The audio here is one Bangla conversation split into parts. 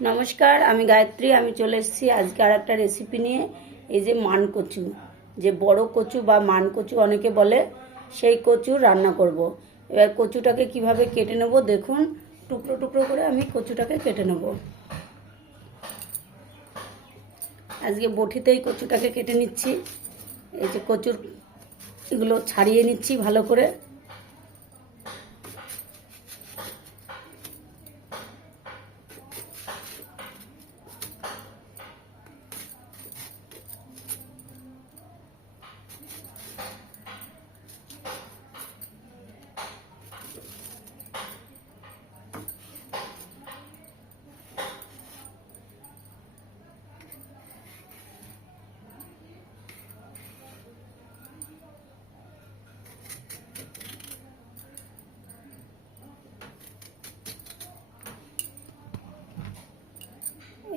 নমস্কার, আমি গায়ত্রী। আমি চলে এসেছি আজকে আর একটা রেসিপি নিয়ে। এই যে মানকচু, যে বড় কচু বা মানকচু অনেকে বলে, সেই কচু রান্না করব। এবার কচুটাকে কিভাবে কেটে নেব দেখুন। টুকরো টুকরো করে আমি কচুটাকে কেটে নেব। আজকে বটিতেই কচুটাকে কেটে নিচ্ছি। এই যে কচুর এগুলো ছাড়িয়ে নিচ্ছি ভালো করে।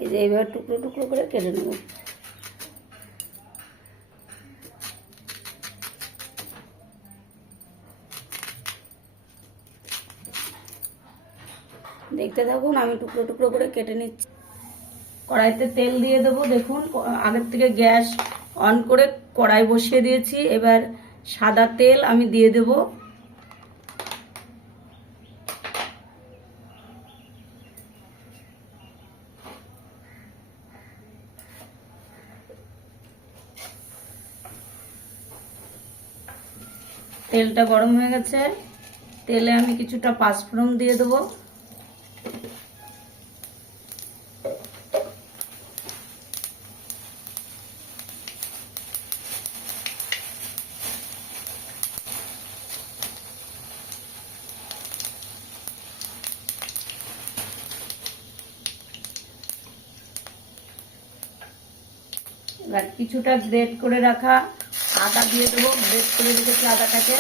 এই যে এইভাবে টুকরো টুকরো করে কেটে নেব। দেখতে থাকুন, আমি টুকরো টুকরো করে কেটে নিচ্ছি। কড়াইতে তেল দিয়ে দেবো। দেখুন, আগের থেকে গ্যাস অন করে কড়াই বসিয়ে দিয়েছি। এবার সাদা তেল আমি দিয়ে দেব। তেলটা গরম হয়ে গেছে। তেলে আমি কিছুটা পাঁচফোড়ন দিয়ে দেবো। এবার কিছুটা গ্রেট করে রাখা আদা দিয়ে দেবো। গ্রেট করে রেখেছি আদাটাকে।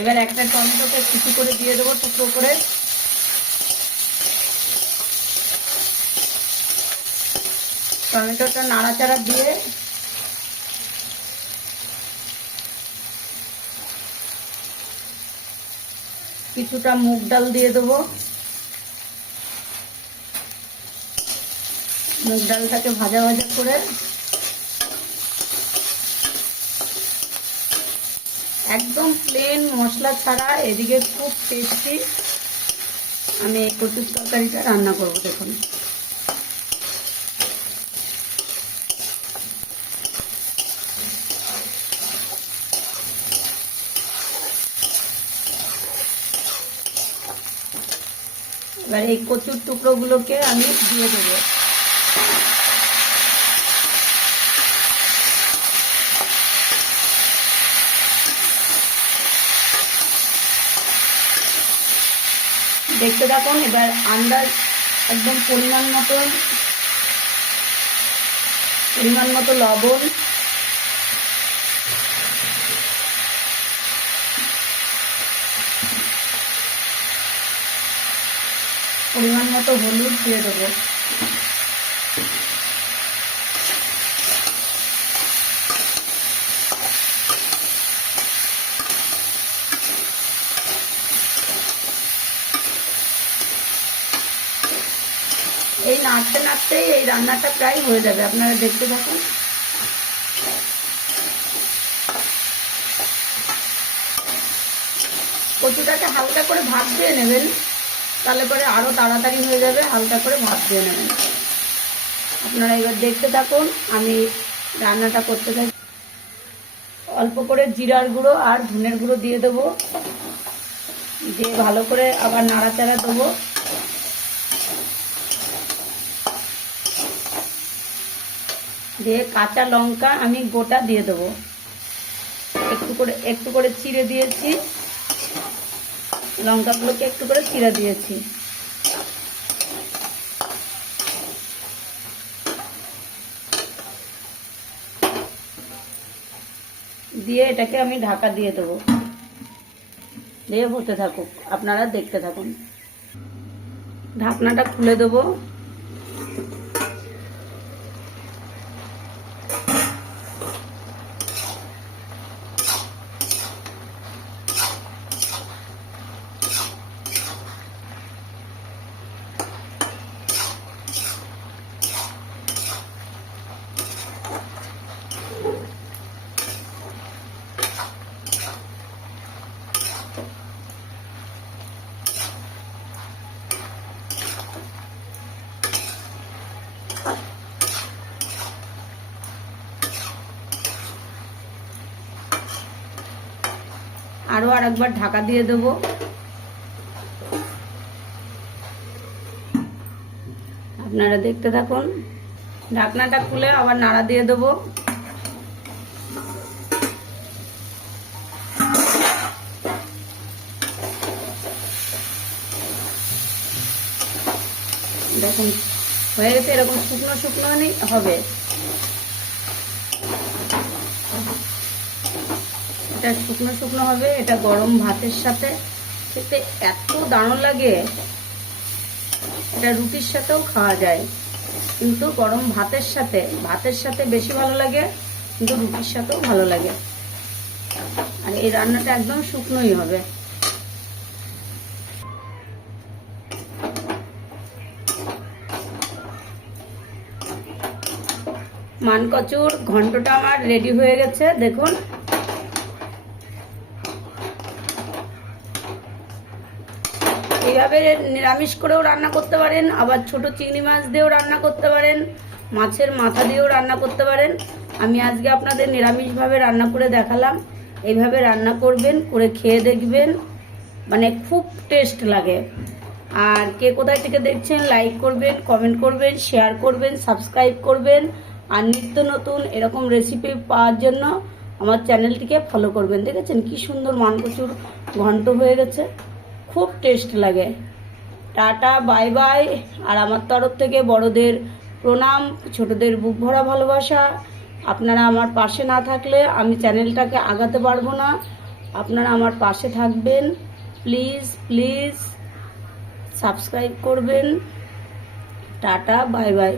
এবার একটা টমেটোকে কুচি করে দিয়ে দেবো টুকরো করে। টমেটোটা নাড়াচাড়া দিয়ে কিছুটা মুগ ডাল দিয়ে দেবো। মুগ ডালটাকে ভাজা ভাজা করে একদম প্লেন মশলা ছাড়া, এদিকে খুব টেস্টি আমি এই কচুর তরকারিটা রান্না করবো। দেখুন, এবার এই কচুর টুকরোগুলোকে আমি দিয়ে দেবো। দেখতে থাকুন। এবার আন্দাজ একদম পরিমাণ মতো লবণ, পরিমাণ মতো হলুদ দিয়ে দেবো। এই নাড়তে নাড়তেই এই রান্নাটা প্রায় হয়ে যাবে। আপনারা দেখতে থাকুন। কচুটাকে হালকা করে ভাত দিয়ে নেবেন, তাহলে পরে আরো তাড়াতাড়ি হয়ে যাবে। হালকা করে ভাত দিয়ে নেবেন। আপনারা এবার দেখতে থাকুন, আমি রান্নাটা করতে থাকি। অল্প করে জিরার গুঁড়ো আর ধনের গুঁড়ো দিয়ে দেবো। দিয়ে ভালো করে আবার নাড়াচাড়া দেবো। দিয়ে কাঁচা লঙ্কা আমি গোটা দিয়ে দেবো। একটু করে চিড়ে দিয়েছি। লঙ্কাগুলোকে একটু করে চিড়ে দিয়েছি। দিয়ে এটাকে আমি ঢাকা দিয়ে দেবো, দিয়ে হতে থাকুক, আপনারা দেখতে থাকুন। ঢাকনাটা খুলে দেবো। আরো আরেকবার ঢাকা দিয়ে দেবো। আপনারা দেখতে থাকুন। ঢাকনাটা খুলে আবার নাড়া দিয়ে দেবো। দেখুন হয়ে গেছে, এরকম শুকনো শুকনো হবে। এটা শুকনো শুকনো হবে। এটা গরম ভাতের সাথে খেতে এত দারুণ লাগে, এটা রুটির সাথেও খাওয়া যায়, কিন্তু গরম ভাতের সাথে বেশি ভালো লাগে, কিন্তু রুটির সাথেও ভালো লাগে। আর এই রান্নাটা একদম শুকনোই হবে। মানকচুর ঘন্টটা আমার রেডি হয়ে গেছে, দেখুন। এইভাবে নিরামিষ করেও রান্না করতে পারেন, আবার ছোট চিংড়ি মাছ দিয়েও রান্না করতে পারেন, মাছের মাথা দিয়েও রান্না করতে পারেন। আমি আজকে আপনাদের নিরামিষভাবে রান্না করে দেখালাম। এইভাবে রান্না করবেন, করে খেয়ে দেখবেন, মানে খুব টেস্ট লাগে। আর কে কোথায় থেকে দেখছেন লাইক করবেন, কমেন্ট করবেন, শেয়ার করবেন, সাবস্ক্রাইব করবেন। আর নিত্য নতুন এরকম রেসিপি পাওয়ার জন্য আমার চ্যানেলটিকে ফলো করবেন। দেখেছেন কি সুন্দর মানকচুর ঘন্ট হয়ে গেছে, খুব টেস্ট লাগে। Tata, bye bye. আর আমার তরফ থেকে বড়দের প্রণাম, ছোটদের বুক ভরা ভালোবাসা। আপনারা আমার পাশে না থাকলে আমি চ্যানেলটাকে আগাতে পারবো না। আপনারা আমার পাশে থাকবেন, প্লিজ প্লিজ সাবস্ক্রাইব করবেন। Tata, bye bye.